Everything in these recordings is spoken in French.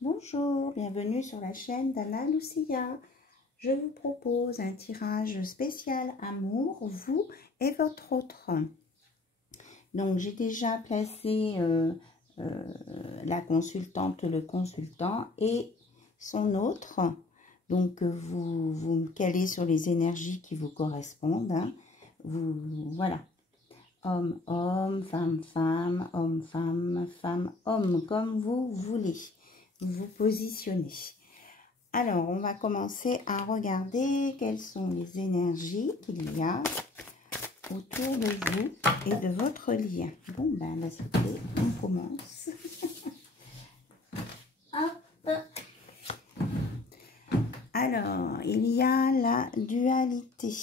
Bonjour, bienvenue sur la chaîne d'Anna Lucia. Je vous propose un tirage spécial amour, vous et votre autre. Donc j'ai déjà placé la consultante, le consultant et son autre. Donc vous me calez sur les énergies qui vous correspondent. Hein. Voilà. Homme, homme, femme, femme, homme, femme, femme, homme, comme vous voulez vous positionner. Alors, on va commencer à regarder quelles sont les énergies qu'il y a autour de vous et de votre lien. Bon, ben là, c'est fait. On commence. Hop. Alors, il y a la dualité.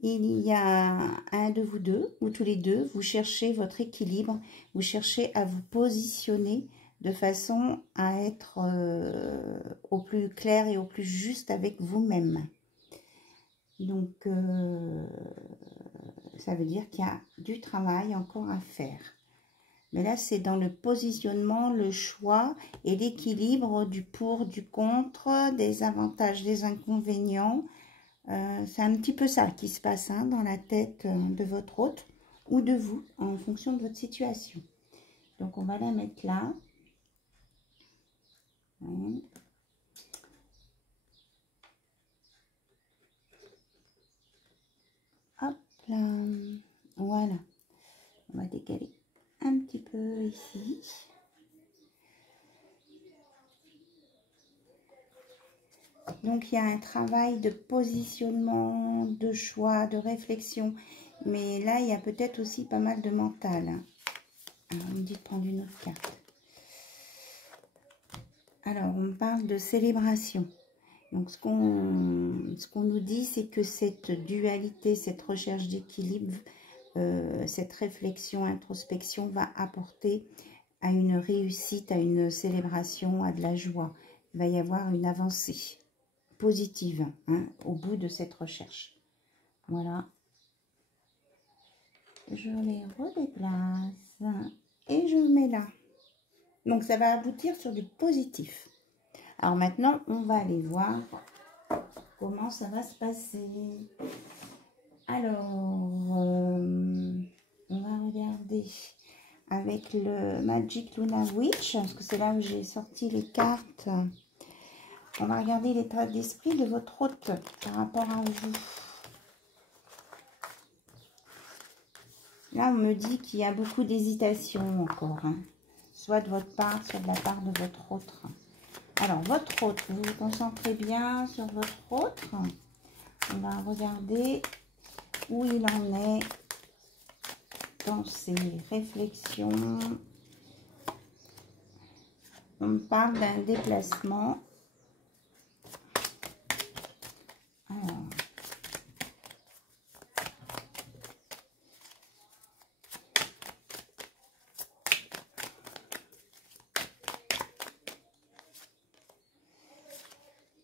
Il y a un de vous deux, ou tous les deux, vous cherchez votre équilibre, vous cherchez à vous positionner de façon à être au plus clair et au plus juste avec vous-même. Donc, ça veut dire qu'il y a du travail encore à faire. Mais là, c'est dans le positionnement, le choix et l'équilibre du pour, du contre, des avantages, des inconvénients. C'est un petit peu ça qui se passe hein, dans la tête de votre hôte ou de vous, en fonction de votre situation. Donc, on va la mettre là. Hop là. Voilà. On va décaler un petit peu ici. Donc, il y a un travail de positionnement, de choix, de réflexion. Mais là, il y a peut-être aussi pas mal de mental. Alors, on me dit de prendre une autre carte. Alors, on parle de célébration. Donc, ce qu'on nous dit, c'est que cette dualité, cette recherche d'équilibre, cette réflexion, introspection va apporter à une réussite, à une célébration, à de la joie. Il va y avoir une avancée positive hein, au bout de cette recherche. Voilà. Je les redéplace et je mets là. Donc, ça va aboutir sur du positif. Alors maintenant, on va aller voir comment ça va se passer. Alors, on va regarder avec le Magic Luna Witch, parce que c'est là où j'ai sorti les cartes. On va regarder l'état d'esprit de votre hôte par rapport à vous. Là, on me dit qu'il y a beaucoup d'hésitation encore, hein. Soit de votre part, soit de la part de votre autre. Alors, votre autre, vous vous concentrez bien sur votre autre. On va regarder où il en est dans ses réflexions. On me parle d'un déplacement. Alors,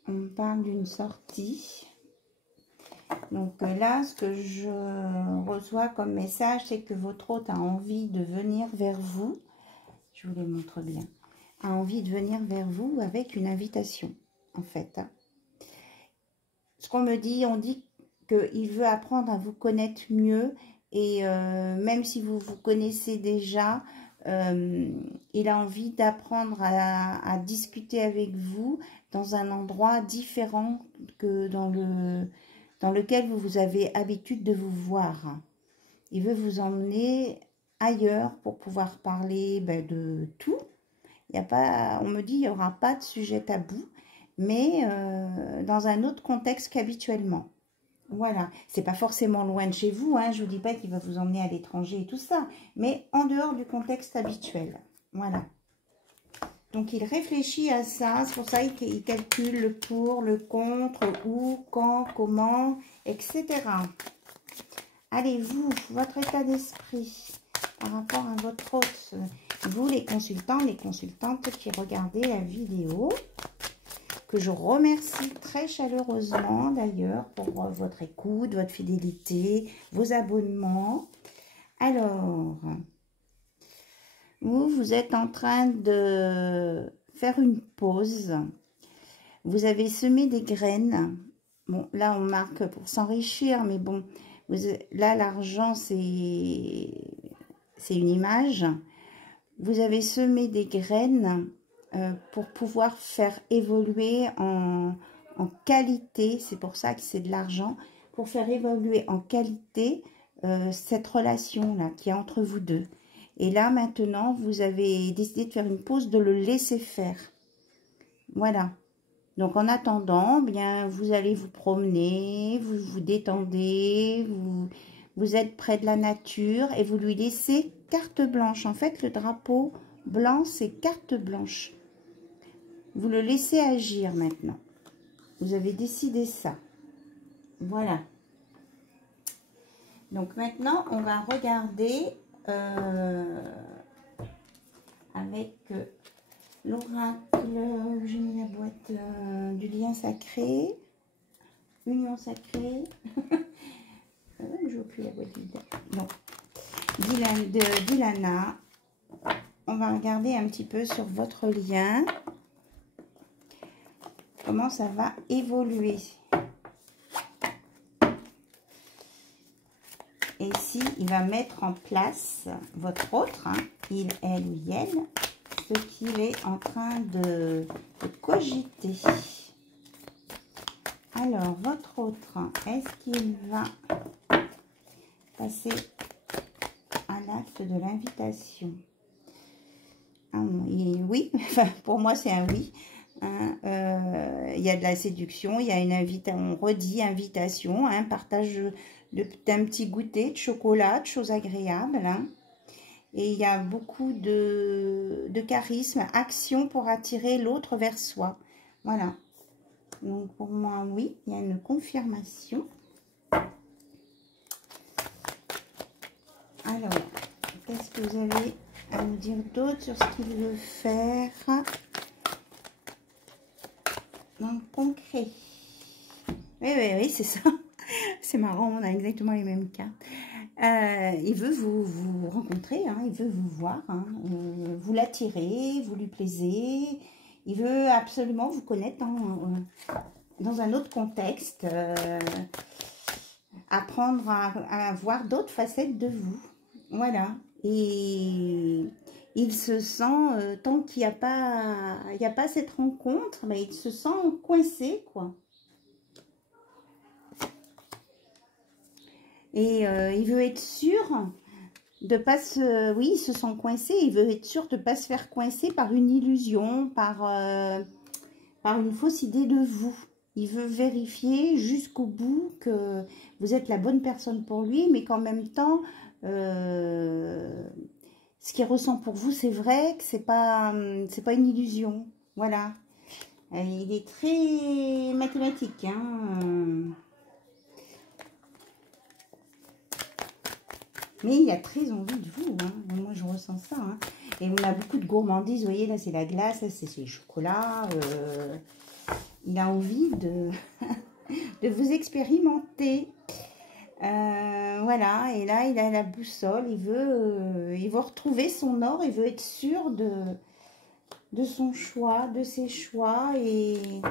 on me parle d'une sortie. Donc là, ce que je reçois comme message, c'est que votre hôte a envie de venir vers vous. Je vous les montre bien. A envie de venir vers vous avec une invitation, en fait. Ce qu'on me dit, on dit qu'il veut apprendre à vous connaître mieux. Et même si vous vous connaissez déjà, il a envie d'apprendre à discuter avec vous dans un endroit différent que dans lequel vous avez habitude de vous voir. Il veut vous emmener ailleurs pour pouvoir parler de tout. Il y a pas, on me dit qu'il n'y aura pas de sujet tabou, mais dans un autre contexte qu'habituellement. Voilà, c'est pas forcément loin de chez vous, hein. Je ne vous dis pas qu'il va vous emmener à l'étranger et tout ça, mais en dehors du contexte habituel. Voilà. Donc, il réfléchit à ça, c'est pour ça qu'il calcule le pour, le contre, où, quand, comment, etc. Allez, vous, votre état d'esprit par rapport à votre hôte, vous les consultants, les consultantes qui regardez la vidéo, que je remercie très chaleureusement d'ailleurs pour votre écoute, votre fidélité, vos abonnements. Alors, vous êtes en train de faire une pause. Vous avez semé des graines. Bon, là, on marque pour s'enrichir, mais bon, là, l'argent, c'est une image. Vous avez semé des graines pour pouvoir faire évoluer en qualité, c'est pour ça que c'est de l'argent, pour faire évoluer en qualité cette relation-là qui est entre vous deux. Et là, maintenant, vous avez décidé de faire une pause, de le laisser faire. Voilà. Donc, en attendant, bien, vous allez vous promener, vous vous détendez, vous êtes près de la nature et vous lui laissez carte blanche. En fait, le drapeau blanc, c'est carte blanche. Vous le laissez agir maintenant. Vous avez décidé ça. Voilà. Donc, maintenant, on va regarder avec l'oracle, j'ai mis la boîte du lien sacré, union sacrée. Je vois plus la boîte vide. Non. Dilana. On va regarder un petit peu sur votre lien. Comment ça va évoluer. Et ici, il va mettre en place votre autre, hein, il, elle ou elle, ce qu'il est en train de cogiter. Alors, votre autre, est-ce qu'il va passer à l'acte de l'invitation? Oui, enfin, pour moi, c'est un oui. Hein, il y a de la séduction, il y a une invitation, on redit invitation, hein, partage d'un petit goûter de chocolat, de choses agréables. Hein. Et il y a beaucoup de charisme, action pour attirer l'autre vers soi. Voilà. Donc pour moi, oui, il y a une confirmation. Alors, qu'est-ce que vous avez à nous dire d'autre sur ce qu'il veut faire dans le concret? Oui, c'est ça. C'est marrant, on a exactement les mêmes cartes. Il veut vous rencontrer, hein, il veut vous voir, hein, vous l'attirez, vous lui plaisez. Il veut absolument vous connaître dans un autre contexte, apprendre à voir d'autres facettes de vous. Voilà. Et il se sent, tant qu'il n'y a pas cette rencontre, mais il se sent coincé, quoi. Et il veut être sûr de pas se... Oui, il se sent coincé. Il veut être sûr de ne pas se faire coincer par une illusion, par une fausse idée de vous. Il veut vérifier jusqu'au bout que vous êtes la bonne personne pour lui, mais qu'en même temps, ce qu'il ressent pour vous, c'est vrai, que c'est pas une illusion. Voilà. Il est très mathématique, hein. Mais il a très envie de vous, hein. Moi je ressens ça. Hein. Et on a beaucoup de gourmandise, vous voyez, là c'est la glace, là c'est le chocolat. Il a envie de, de vous expérimenter. Voilà, et là il a la boussole, il veut retrouver son or, il veut être sûr de son choix, de ses choix. Et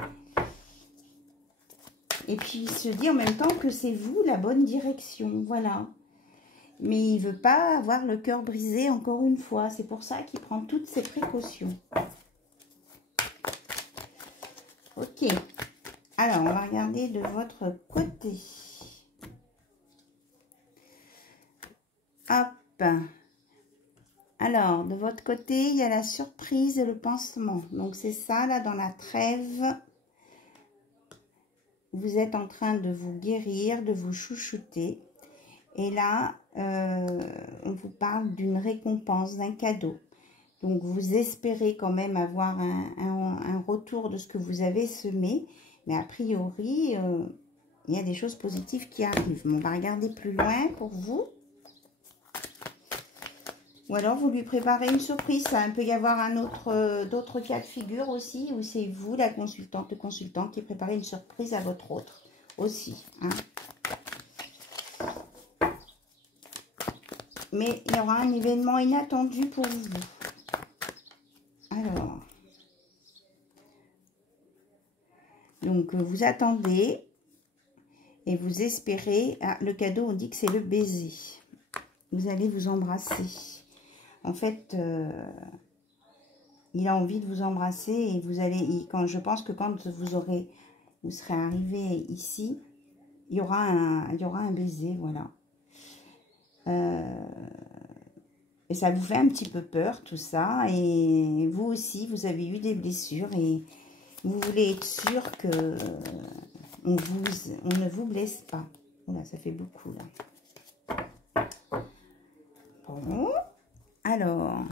puis il se dit en même temps que c'est vous la bonne direction, voilà. Mais il ne veut pas avoir le cœur brisé encore une fois. C'est pour ça qu'il prend toutes ses précautions. Ok. Alors, on va regarder de votre côté. Hop. Alors, de votre côté, il y a la surprise et le pansement. Donc, c'est ça, là, dans la trêve. Vous êtes en train de vous guérir, de vous chouchouter. Et là, on vous parle d'une récompense, d'un cadeau. Donc, vous espérez quand même avoir un retour de ce que vous avez semé. Mais a priori, il y a des choses positives qui arrivent. On va regarder plus loin pour vous. Ou alors, vous lui préparez une surprise. Ça peut y avoir d'autres cas de figure aussi. Ou c'est vous, la consultante, le consultant, qui préparez une surprise à votre autre aussi. Hein. Mais il y aura un événement inattendu pour vous. Alors, Donc, vous attendez et vous espérez. Ah, le cadeau, on dit que c'est le baiser. Vous allez vous embrasser. En fait, il a envie de vous embrasser et vous allez... je pense que quand vous serez arrivé ici, il y aura un baiser, voilà. Et ça vous fait un petit peu peur, tout ça. Et vous aussi, vous avez eu des blessures et vous voulez être sûr que on ne vous blesse pas. Voilà, ça fait beaucoup, là. Bon. Alors,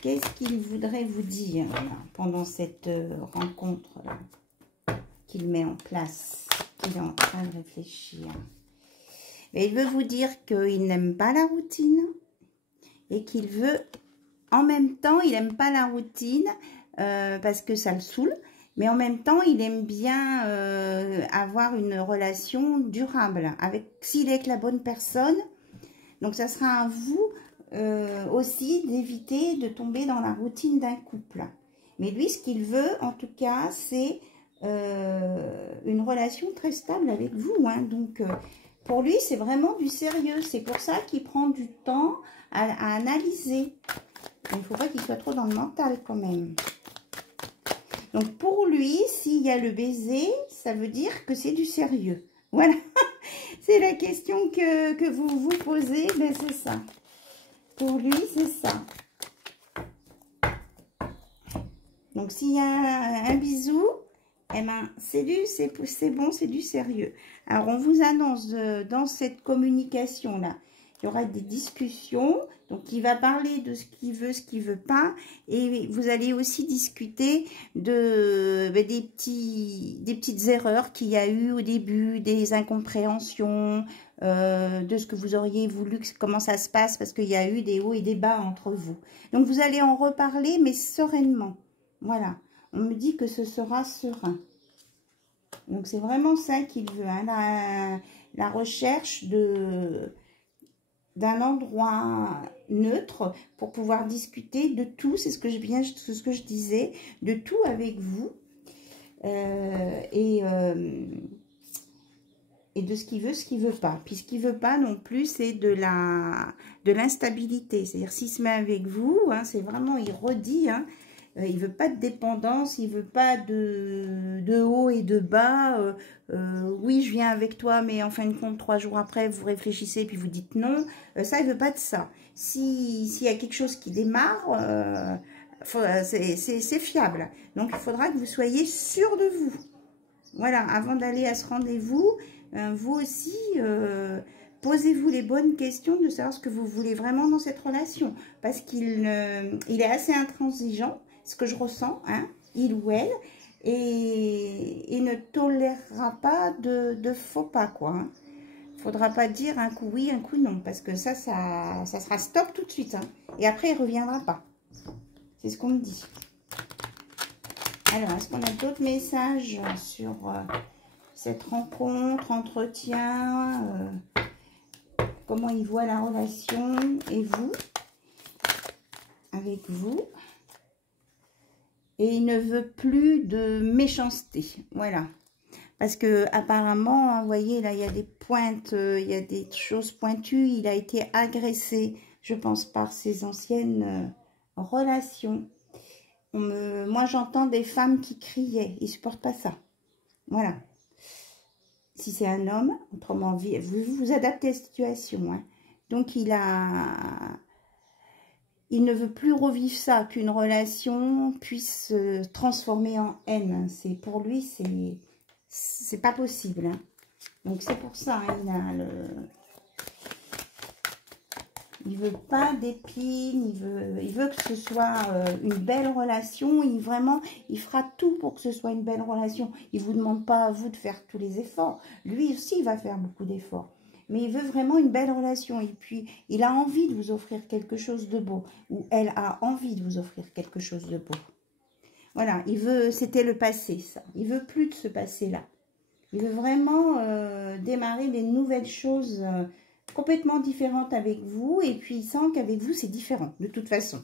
qu'est-ce qu'il voudrait vous dire là, pendant cette rencontre qu'il met en place, qu'il est en train de réfléchir? Et il veut vous dire qu'il n'aime pas la routine et qu'il veut, en même temps, il n'aime pas la routine parce que ça le saoule, mais en même temps, il aime bien avoir une relation durable, s'il est avec la bonne personne. Donc, ça sera à vous aussi d'éviter de tomber dans la routine d'un couple. Mais lui, ce qu'il veut, en tout cas, c'est une relation très stable avec vous. Hein. Donc, pour lui, c'est vraiment du sérieux. C'est pour ça qu'il prend du temps à analyser. Il ne faut pas qu'il soit trop dans le mental quand même. Donc, pour lui, s'il y a le baiser, ça veut dire que c'est du sérieux. Voilà. C'est la question que vous vous posez. Ben, c'est ça. Pour lui, c'est ça. Donc, s'il y a un bisou, eh ben, c'est bon, c'est du sérieux. Alors, on vous annonce dans cette communication-là, il y aura des discussions. Donc, il va parler de ce qu'il veut pas. Et vous allez aussi discuter des petites erreurs qu'il y a eu au début, des incompréhensions, de ce que vous auriez voulu, comment ça se passe, parce qu'il y a eu des hauts et des bas entre vous. Donc, vous allez en reparler, mais sereinement. Voilà. On me dit que ce sera serein. Donc, c'est vraiment ça qu'il veut. Hein, la recherche d'un endroit neutre pour pouvoir discuter de tout. C'est ce que je disais. De tout avec vous. Et de ce qu'il veut pas. Puis, ce qu'il veut pas non plus, c'est de l'instabilité. C'est-à-dire, s'il se met avec vous, hein, c'est vraiment, il redit... Hein, il veut pas de dépendance, il veut pas de haut et de bas. Oui, je viens avec toi, mais en fin de compte, 3 jours après, vous réfléchissez puis vous dites non. Ça, il veut pas de ça. S'il y a quelque chose qui démarre, c'est fiable. Donc, il faudra que vous soyez sûr de vous. Voilà, avant d'aller à ce rendez-vous, vous aussi... posez-vous les bonnes questions de savoir ce que vous voulez vraiment dans cette relation. Parce qu'il est assez intransigeant, ce que je ressens, hein, il ou elle, et ne tolérera pas de faux pas, quoi. Hein. Faudra pas dire un coup oui, un coup non, parce que ça sera stop tout de suite. Hein. Et après, il ne reviendra pas. C'est ce qu'on me dit. Alors, est-ce qu'on a d'autres messages sur cette rencontre, entretien comment il voit la relation et vous, avec vous. Et il ne veut plus de méchanceté, voilà. Parce que apparemment, vous voyez, là, il y a des pointes, il y a des choses pointues. Il a été agressé, je pense, par ses anciennes relations. Moi, j'entends des femmes qui criaient. Ils ne supportent pas ça. Voilà. Si c'est un homme, autrement, vous adaptez à la situation. Hein. Donc, il ne veut plus revivre ça, qu'une relation puisse se transformer en haine. Pour lui, c'est pas possible. Hein. Donc, c'est pour ça, hein, il veut pas d'épines, il veut que ce soit une belle relation. Il fera tout pour que ce soit une belle relation. Il ne vous demande pas à vous de faire tous les efforts. Lui aussi, il va faire beaucoup d'efforts. Mais il veut vraiment une belle relation. Et puis, il a envie de vous offrir quelque chose de beau. Ou elle a envie de vous offrir quelque chose de beau. Voilà, c'était le passé, ça. Il veut plus de ce passé-là. Il veut vraiment démarrer des nouvelles choses complètement différentes avec vous. Et puis, il sent qu'avec vous, c'est différent, de toute façon.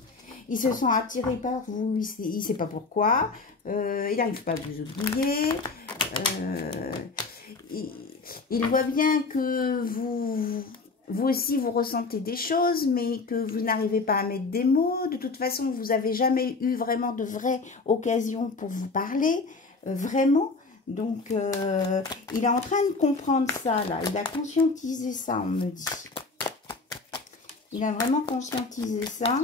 il se sent attiré par vous, il ne sait pas pourquoi, il n'arrive pas à vous oublier, il voit bien que vous aussi, vous ressentez des choses, mais que vous n'arrivez pas à mettre des mots. De toute façon, vous n'avez jamais eu vraiment de vraies occasions pour vous parler, vraiment. Donc, il est en train de comprendre ça, là. Il a conscientisé ça, on me dit. Il a vraiment conscientisé ça,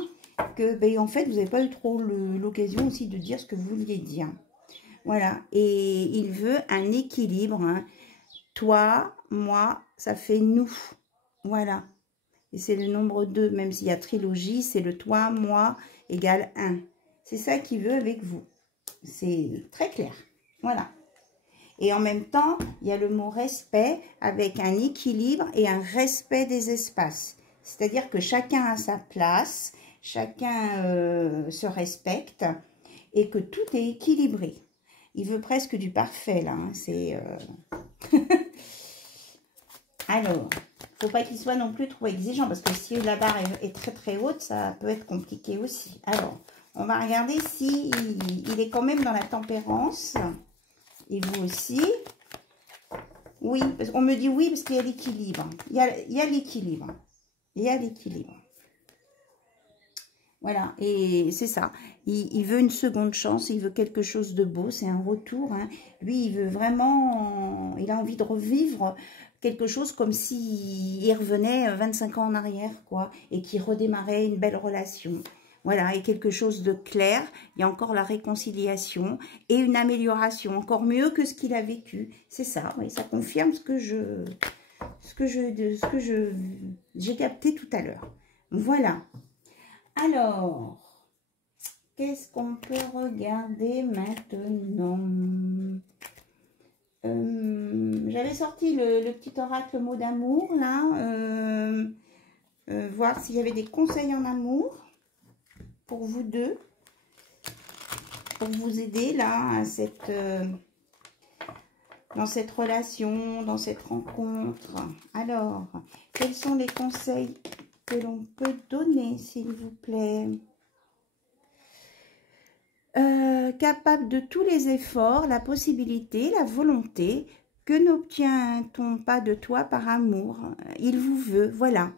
que, ben, en fait, vous n'avez pas eu trop l'occasion aussi de dire ce que vous vouliez dire. Voilà. Et il veut un équilibre, hein. Toi, moi, ça fait nous. Voilà. Et c'est le nombre 2, même s'il y a trilogie, c'est le toi, moi, égale 1. C'est ça qu'il veut avec vous. C'est très clair. Voilà. Et en même temps, il y a le mot respect avec un équilibre et un respect des espaces. C'est-à-dire que chacun a sa place, chacun se respecte et que tout est équilibré. Il veut presque du parfait, là. Hein. C'est... Alors, faut pas qu'il soit non plus trop exigeant, parce que si la barre est très très haute, ça peut être compliqué aussi. Alors, on va regarder si il est quand même dans la tempérance. Et vous aussi. Oui, parce qu'on me dit oui, parce qu'il y a l'équilibre. Il y a l'équilibre. Il y a l'équilibre. Voilà, et c'est ça. Il veut une seconde chance, il veut quelque chose de beau, c'est un retour. Hein. Lui, il veut vraiment, il a envie de revivre quelque chose comme s'il revenait 25 ans en arrière, quoi, et qu'il redémarrait une belle relation. Voilà, et quelque chose de clair, il y a encore la réconciliation et une amélioration, encore mieux que ce qu'il a vécu. C'est ça, oui, ça confirme ce que j'ai capté tout à l'heure. Voilà. Alors, qu'est-ce qu'on peut regarder maintenant? J'avais sorti le petit oracle mot d'amour, là. Voir s'il y avait des conseils en amour pour vous deux. Pour vous aider, là, dans cette relation, dans cette rencontre. Alors, quels sont les conseils que l'on peut donner, s'il vous plaît? Capable de tous les efforts, la possibilité, la volonté, que n'obtient-on pas de toi par amour? Il vous veut, voilà.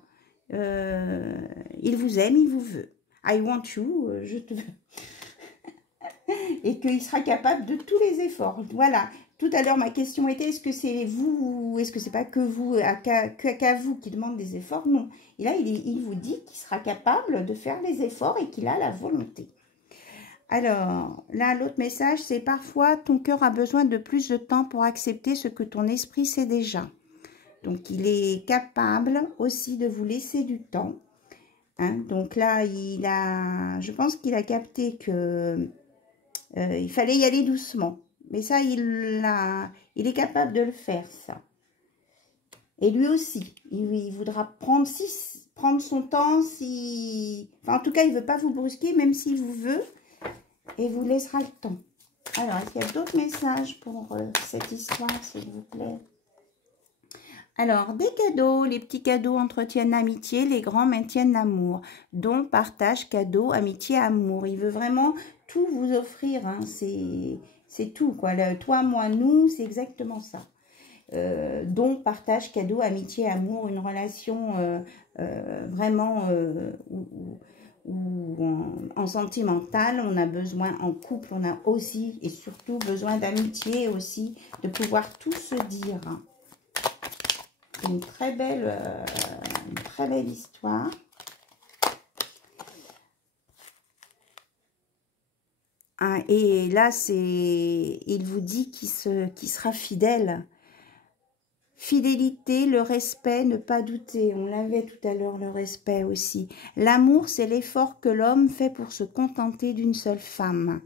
Il vous aime, il vous veut. I want you, je te veux. Et qu'il sera capable de tous les efforts. Voilà. Tout à l'heure, ma question était, est-ce que c'est vous, ou est-ce que c'est pas que vous, qu'à vous qui demande des efforts? Non. Et là, il vous dit qu'il sera capable de faire les efforts et qu'il a la volonté. Alors, là, l'autre message, c'est parfois ton cœur a besoin de plus de temps pour accepter ce que ton esprit sait déjà. Donc, il est capable aussi de vous laisser du temps. Hein? Donc là, je pense qu'il a capté que il fallait y aller doucement. Mais ça, il est capable de le faire, ça. Et lui aussi, il voudra prendre son temps. Enfin, en tout cas, il ne veut pas vous brusquer, même s'il vous veut. Et vous laissera le temps. Alors, est-ce qu'il y a d'autres messages pour cette histoire, s'il vous plaît? Alors, des cadeaux. Les petits cadeaux entretiennent l'amitié, les grands maintiennent l'amour. Don, partage, cadeau, amitié, amour. Il veut vraiment tout vous offrir. Hein. C'est tout, quoi. Toi, moi, nous, c'est exactement ça. Don, partage, cadeau, amitié, amour. Une relation vraiment... ou en sentimental, on a besoin, en couple, on a aussi et surtout besoin d'amitié aussi, de pouvoir tout se dire. C'est une très belle histoire. Ah, et là, il vous dit qu'il sera fidèle. Fidélité, le respect, ne pas douter. On l'avait tout à l'heure, le respect aussi. L'amour, c'est l'effort que l'homme fait pour se contenter d'une seule femme.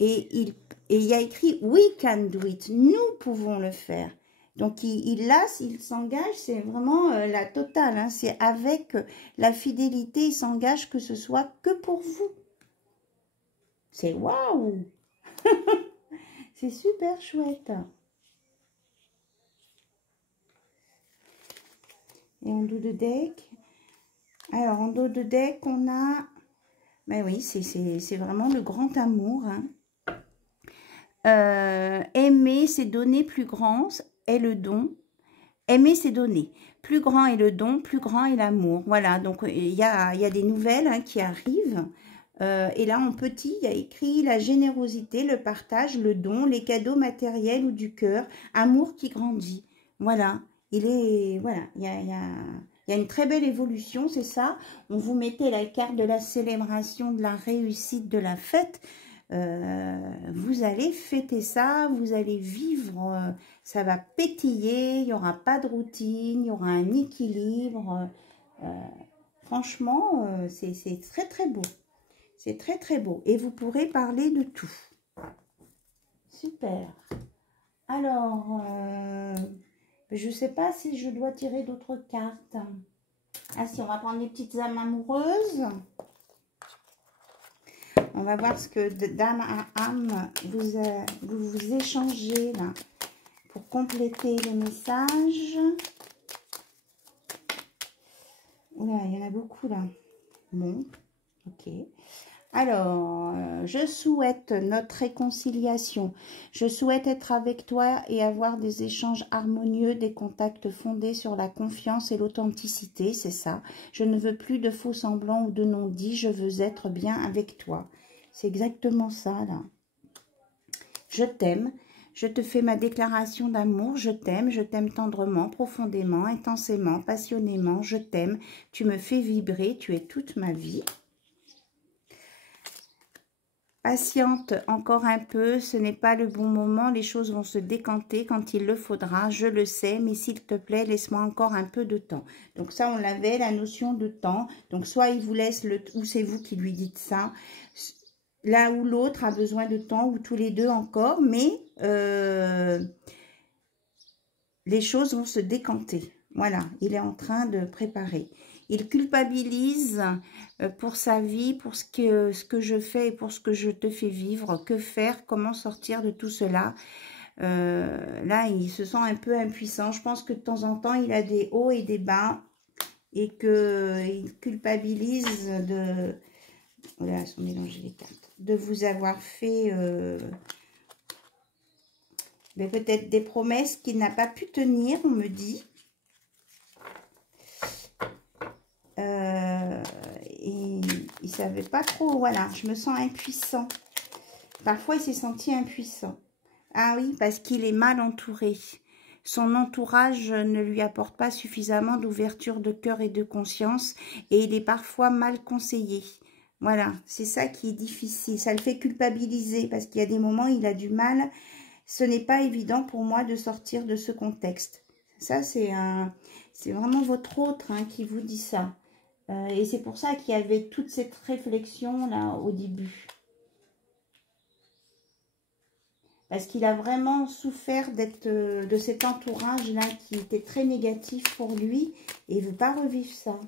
Et il y a écrit « We can do it ». Nous pouvons le faire. Donc, il s'engage, c'est vraiment la totale. Hein, c'est avec la fidélité, il s'engage que ce soit que pour vous. C'est waouh. C'est super chouette. Et en dos de deck, alors en dos de deck, on a Mais oui, c'est vraiment le grand amour. Hein. Aimer, c'est donner, plus grand est le don. Aimer, c'est donner. Plus grand est le don, plus grand est l'amour. Voilà, donc il y a des nouvelles hein, qui arrivent. Et là, en petit, il y a écrit la générosité, le partage, le don, les cadeaux matériels ou du cœur, amour qui grandit. Voilà, voilà, il y a une très belle évolution, c'est ça. On vous mettait la carte de la célébration, de la réussite, de la fête. Vous allez fêter ça, vous allez vivre, ça va pétiller, il n'y aura pas de routine, il y aura un équilibre. Franchement, c'est très très beau. C'est très très beau. Et vous pourrez parler de tout. Super. Alors, je ne sais pas si je dois tirer d'autres cartes. Ah si, on va prendre les petites âmes amoureuses. On va voir ce que d'âme à âme vous échangez là pour compléter le message. Oula, il y en a beaucoup là. Bon, ok. Alors, je souhaite notre réconciliation. Je souhaite être avec toi et avoir des échanges harmonieux, des contacts fondés sur la confiance et l'authenticité, c'est ça. Je ne veux plus de faux semblants ou de non-dits, je veux être bien avec toi. C'est exactement ça, là. Je t'aime. Je te fais ma déclaration d'amour. Je t'aime tendrement, profondément, intensément, passionnément. Je t'aime. Tu me fais vibrer. Tu es toute ma vie. Patiente encore un peu, ce n'est pas le bon moment, les choses vont se décanter quand il le faudra, je le sais, mais s'il te plaît, laisse-moi encore un peu de temps. Donc ça, on l'avait, la notion de temps. Donc soit il vous laisse le ou c'est vous qui lui dites ça. L'un ou l'autre a besoin de temps, ou tous les deux encore, mais les choses vont se décanter. Voilà, il est en train de préparer. Il culpabilise pour sa vie, pour ce que je fais et pour ce que je te fais vivre. Que faire? Comment sortir de tout cela? Là, il se sent un peu impuissant. Je pense que de temps en temps, il a des hauts et des bas et qu'il culpabilise de... Voilà, elles sont mélangées les cartes. De vous avoir fait... peut-être des promesses qu'il n'a pas pu tenir, on me dit. Et il savait pas trop, voilà, je me sens impuissant. Parfois, il s'est senti impuissant. Ah oui, parce qu'il est mal entouré. Son entourage ne lui apporte pas suffisamment d'ouverture de cœur et de conscience et il est parfois mal conseillé. Voilà, c'est ça qui est difficile. Ça le fait culpabiliser parce qu'il y a des moments où il a du mal. Ce n'est pas évident pour moi de sortir de ce contexte. Ça, c'est vraiment votre autre hein, qui vous dit ça. Et c'est pour ça qu'il y avait toute cette réflexion-là au début. Parce qu'il a vraiment souffert de cet entourage-là qui était très négatif pour lui. Et il ne veut pas revivre ça.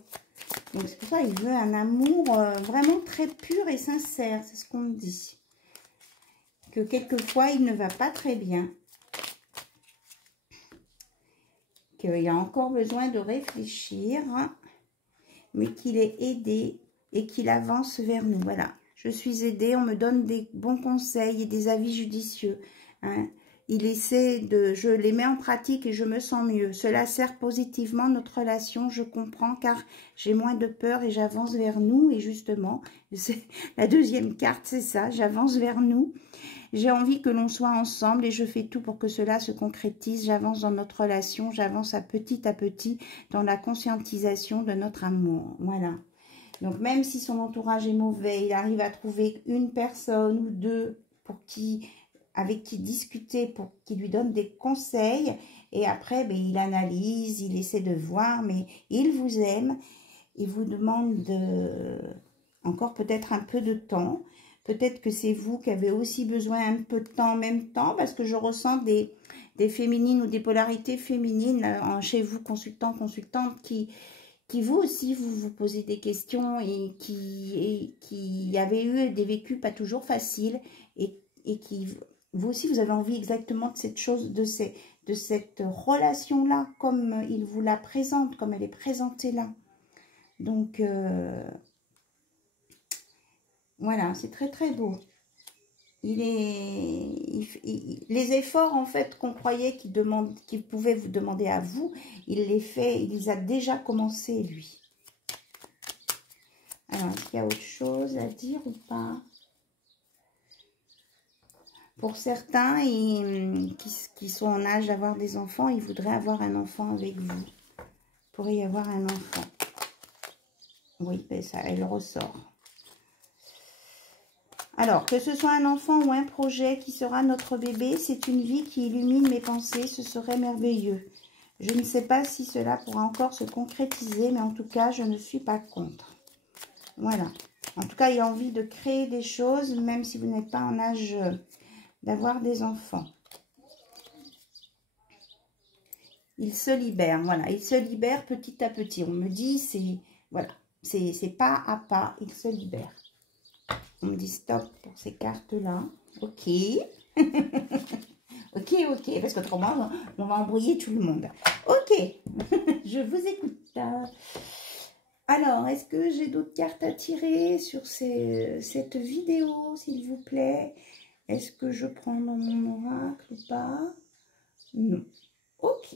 Donc c'est pour ça qu'il veut un amour vraiment très pur et sincère. C'est ce qu'on me dit. Que quelquefois, il ne va pas très bien. Qu'il a encore besoin de réfléchir. Mais qu'il est aidé et qu'il avance vers nous. Voilà, je suis aidée, on me donne des bons conseils et des avis judicieux. Hein. Il essaie je les mets en pratique et je me sens mieux. Cela sert positivement notre relation, je comprends, car j'ai moins de peur et j'avance vers nous. Et justement, la deuxième carte, c'est ça, j'avance vers nous. J'ai envie que l'on soit ensemble et je fais tout pour que cela se concrétise. J'avance dans notre relation, j'avance à petit dans la conscientisation de notre amour. Voilà. Donc, même si son entourage est mauvais, il arrive à trouver une personne ou deux avec qui discuter, pour qui lui donne des conseils. Et après, il analyse, il essaie de voir, mais il vous aime. Il vous demande encore peut-être un peu de temps. Peut-être que c'est vous qui avez aussi besoin un peu de temps en même temps, parce que je ressens des féminines ou des polarités féminines chez vous, consultants, consultantes, qui vous aussi, vous posez des questions et qui avaient eu des vécus pas toujours faciles et qui, vous aussi, vous avez envie exactement de cette chose, de cette relation-là, comme il vous la présente, comme elle est présentée là. Donc, Voilà, c'est très très beau. Les efforts en fait qu'on croyait qu'il pouvait vous demander à vous, il les fait, il les a déjà commencé lui. Alors, est-ce qu'il y a autre chose à dire ou pas? Pour certains qui sont en âge d'avoir des enfants, ils voudraient avoir un enfant avec vous. Il pourrait y avoir un enfant. Oui, ben ça, elle ressort. Alors, que ce soit un enfant ou un projet qui sera notre bébé, c'est une vie qui illumine mes pensées, ce serait merveilleux. Je ne sais pas si cela pourra encore se concrétiser, mais en tout cas, je ne suis pas contre. Voilà. En tout cas, il y a envie de créer des choses, même si vous n'êtes pas en âge d'avoir des enfants. Il se libère, voilà. Il se libère petit à petit. On me dit, c'est voilà, c'est pas à pas, il se libère. On me dit stop pour ces cartes-là. Ok. Ok, ok, parce qu'autrement, on va embrouiller tout le monde. Ok, je vous écoute. Alors, est-ce que j'ai d'autres cartes à tirer sur cette vidéo, s'il vous plaît? Est-ce que je prends dans mon oracle ou pas? Non. Ok.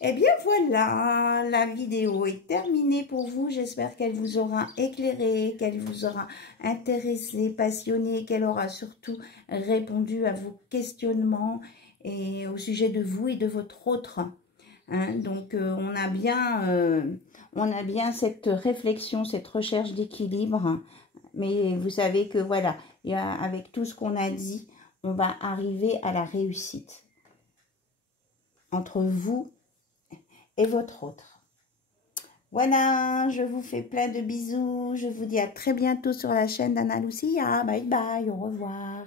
Eh bien voilà, la vidéo est terminée pour vous. J'espère qu'elle vous aura éclairé, qu'elle vous aura intéressé, passionné, qu'elle aura surtout répondu à vos questionnements et au sujet de vous et de votre autre. Hein, donc on a bien cette réflexion, cette recherche d'équilibre. Mais vous savez que voilà, avec tout ce qu'on a dit, on va arriver à la réussite entre vous et votre autre. Voilà, je vous fais plein de bisous. Je vous dis à très bientôt sur la chaîne d'Anna Lucia. Bye bye, au revoir.